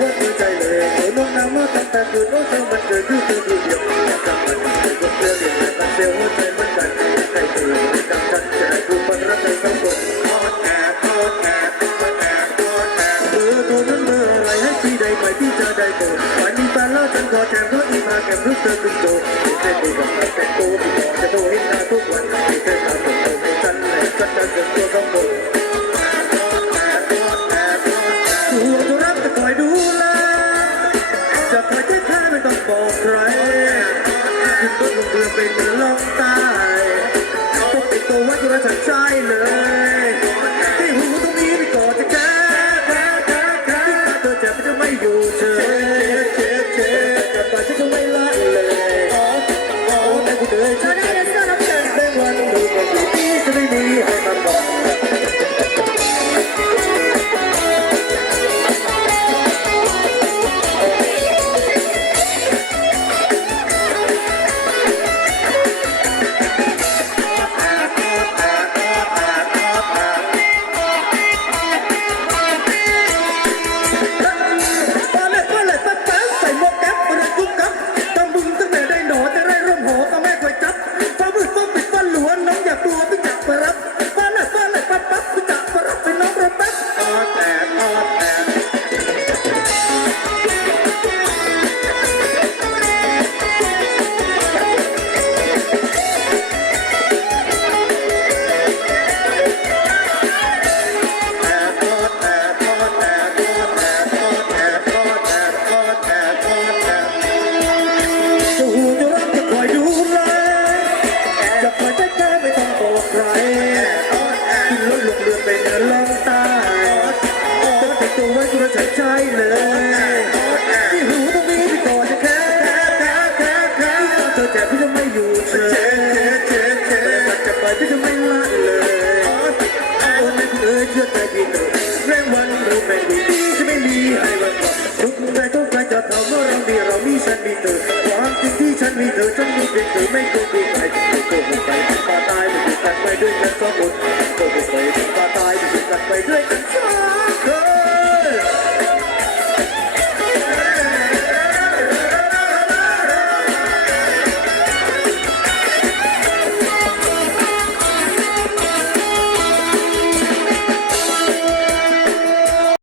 ว่าดีใจเลยไอ้ลูกน้ำว่าตั้งแต่คือน้องมันเคอคือคือคือเดียวแต่กำมันไอ้พเสื้อเรียนมันเซลล์หัวใจมันสั่นใครตื่นไม่จำชัดจะใจดูมันรักใครสักคนทอดแอบทอดแอบทอดแอบทอดแอบเบอร์โทรนั้นเบอร์อะไรให้พี่ได้ไปพี่จะได้โกรธฝันมีแฟนแล้วฉันขอแถมรถอีพาแกมรู้เธอคุณโตไม่ใช่ตัวกับแต่โป็ตวที่บอกจะโทรให้ตาทุกวันไม่ใช่ตาผมโตไม่ชันเลยก็จะเกิดตัวข้างบ งใต้ต้องติดตัวไว้ตัวละฉันใจเลย ตัวไว้ตัวฉันใช่เลยที่หูตรงนี้พี่ก่อนจะแค่แค่แค่แค่เธอเจ็บพี่จะไม่อยู่เฉยเจ็บเจ็บเจ็บจะไปพี่จะไม่ละเลยโอ้ไม่เคยเชื่อใจพี่หนูแรงวันหรือแม่ดีจะไม่มีให้วันก่อนทุกใจทุกใจจะทำว่าเราดีเรามีฉันมีเธอความจริงที่ฉันมีเธอฉันมีเพียงเธอไม่โกหกใครไม่โกหกใครปาตายไม่ถูกกันไปด้วยกันสอง